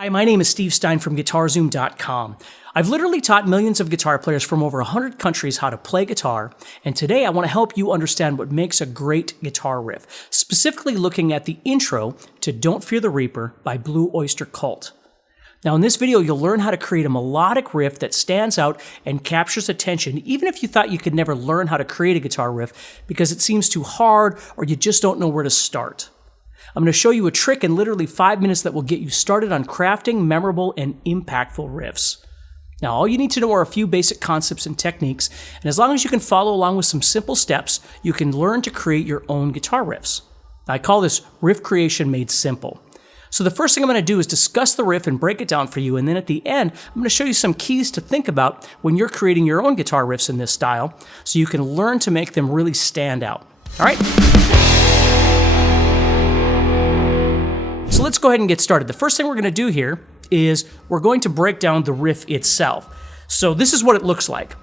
Hi, my name is Steve Stine from guitarzoom.com. I've literally taught millions of guitar players from over 100 countries how to play guitar, and today I want to help you understand what makes a great guitar riff, specifically looking at the intro to Don't Fear the Reaper by Blue Oyster Cult. Now in this video, you'll learn how to create a melodic riff that stands out and captures attention, even if you thought you could never learn how to create a guitar riff because it seems too hard or you just don't know where to start. I'm going to show you a trick in literally 5 minutes that will get you started on crafting memorable and impactful riffs. Now, all you need to know are a few basic concepts and techniques, and as long as you can follow along with some simple steps, you can learn to create your own guitar riffs. I call this riff creation made simple. So the first thing I'm going to do is discuss the riff and break it down for you, and then at the end, I'm going to show you some keys to think about when you're creating your own guitar riffs in this style, so you can learn to make them really stand out. All right? So let's go ahead and get started. The first thing we're going to do here is we're going to break down the riff itself. So this is what it looks like.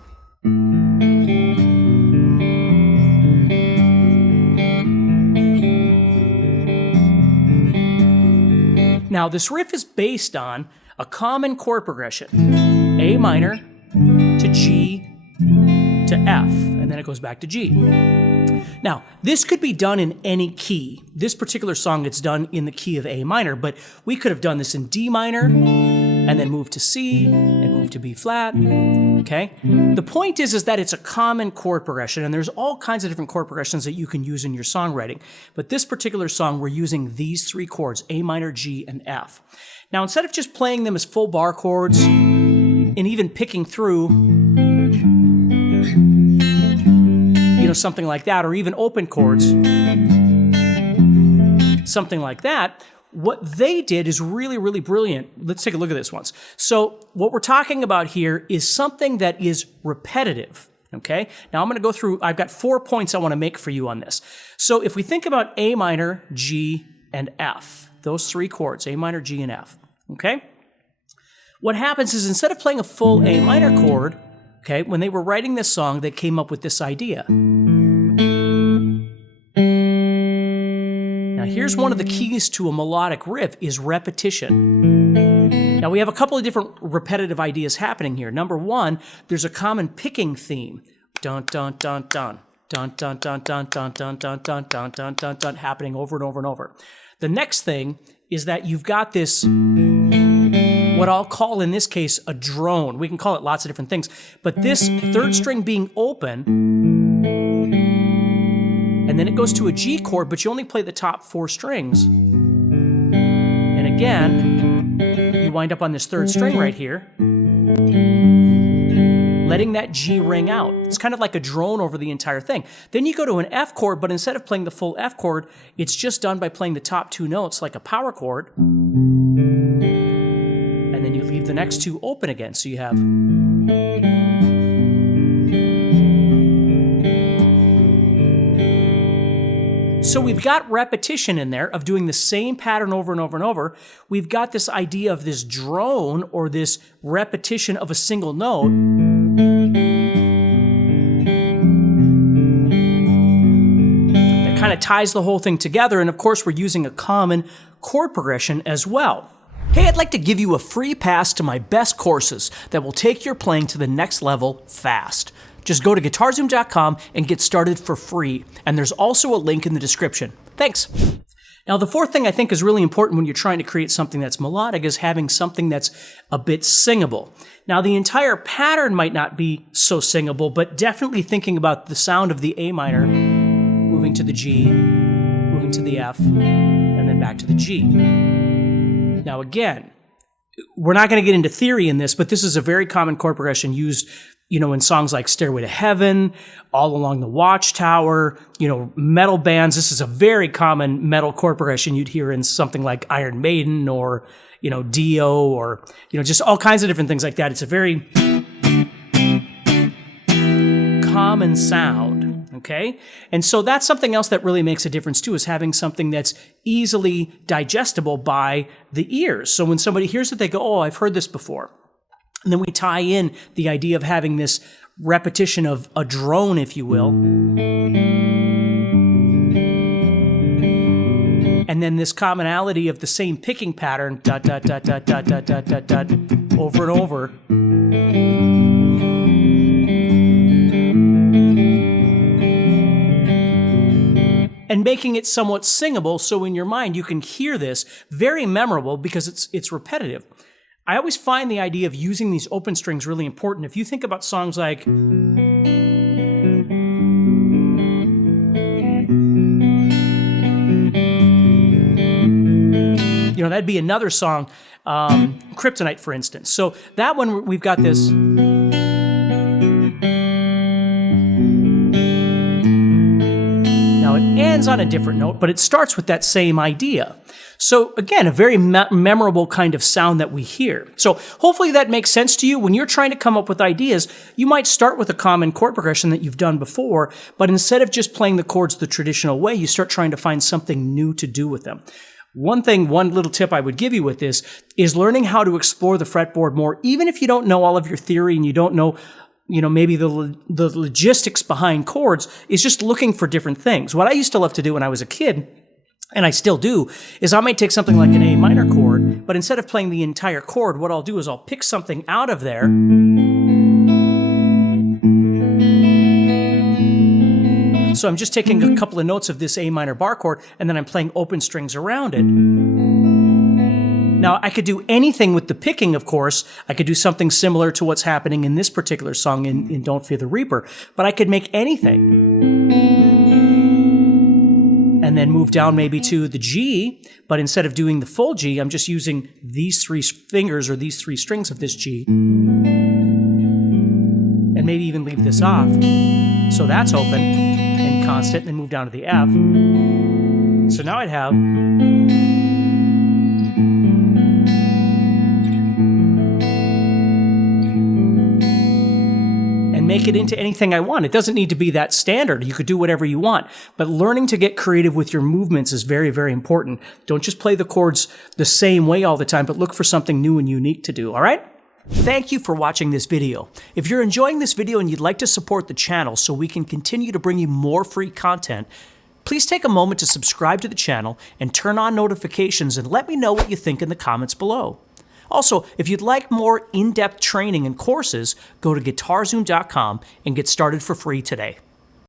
Now this riff is based on a common chord progression, A minor to G to F, and then it goes back to G. Now, this could be done in any key. This particular song, it's done in the key of A minor, but we could have done this in D minor, and then move to C, and move to B flat, okay? The point is that it's a common chord progression, and there's all kinds of different chord progressions that you can use in your songwriting. But this particular song, we're using these three chords, A minor, G, and F. Now, instead of just playing them as full bar chords, and even picking through, something like that, or even open chords, something like that, what they did is really, really brilliant. Let's take a look at this once. So what we're talking about here is something that is repetitive, okay? Now I'm going to go through, I've got 4 points I want to make for you on this. So if we think about A minor, G, and F, those three chords, A minor, G, and F, okay? What happens is instead of playing a full A minor chord, okay, when they were writing this song, they came up with this idea. Now, here's one of the keys to a melodic riff is repetition. Now, we have a couple of different repetitive ideas happening here. Number one, there's a common picking theme. Dun, dun, dun, dun. Dun, dun, dun, dun, dun, dun, dun, dun, dun, dun, dun, dun, happening over and over and over. The next thing is that you've got this, what I'll call in this case a drone. We can call it lots of different things, but this third string being open, and then it goes to a G chord, but you only play the top 4 strings. And again, you wind up on this third string right here, letting that G ring out. It's kind of like a drone over the entire thing. Then you go to an F chord, but instead of playing the full F chord, it's just done by playing the top 2 notes like a power chord. And then you leave the next 2 open again. So you have... So we've got repetition in there of doing the same pattern over and over and over. We've got this idea of this drone or this repetition of a single note. That kind of ties the whole thing together. And of course, we're using a common chord progression as well. Hey, I'd like to give you a free pass to my best courses that will take your playing to the next level fast. Just go to guitarzoom.com and get started for free. And there's also a link in the description. Thanks. Now, the fourth thing I think is really important when you're trying to create something that's melodic is having something that's a bit singable. Now, the entire pattern might not be so singable, but definitely thinking about the sound of the A minor, moving to the G, moving to the F, and then back to the G. Now, again, we're not going to get into theory in this, but this is a very common chord progression used in songs like Stairway to Heaven, All Along the Watchtower, metal bands. This is a very common metal chord progression you'd hear in something like Iron Maiden or, Dio or, just all kinds of different things like that. It's a very common sound, okay? And so that's something else that really makes a difference too, is having something that's easily digestible by the ears. So when somebody hears it, they go, oh, I've heard this before. And then we tie in the idea of having this repetition of a drone, if you will. And then this commonality of the same picking pattern, dot, dot, dot, dot, dot, dot, dot, dot, dot, over and over. And making it somewhat singable, so in your mind you can hear this, very memorable because it's repetitive. I always find the idea of using these open strings really important. If you think about songs like... You know, that'd be another song, Kryptonite, for instance. So that one, we've got this... Now, it ends on a different note, but it starts with that same idea. So again, a very memorable kind of sound that we hear. So hopefully that makes sense to you. When you're trying to come up with ideas, you might start with a common chord progression that you've done before, but instead of just playing the chords the traditional way, you start trying to find something new to do with them. One little tip I would give you with this is learning how to explore the fretboard more, even if you don't know all of your theory and you don't know, maybe the logistics behind chords, is just looking for different things. What I used to love to do when I was a kid, and I still do, is I might take something like an A minor chord, but instead of playing the entire chord, what I'll do is I'll pick something out of there. So I'm just taking a couple of notes of this A minor bar chord, and then I'm playing open strings around it. Now, I could do anything with the picking, of course. I could do something similar to what's happening in this particular song in Don't Fear the Reaper, but I could make anything. And then move down maybe to the G, but instead of doing the full G, I'm just using these three fingers or these three strings of this G. And maybe even leave this off. So that's open and constant, and then move down to the F. So now I'd have... and make it into anything I want. It doesn't need to be that standard. You could do whatever you want. But learning to get creative with your movements is very, very important. Don't just play the chords the same way all the time, but look for something new and unique to do, all right? Thank you for watching this video. If you're enjoying this video and you'd like to support the channel so we can continue to bring you more free content, please take a moment to subscribe to the channel and turn on notifications and let me know what you think in the comments below. Also, if you'd like more in-depth training and courses, go to guitarzoom.com and get started for free today.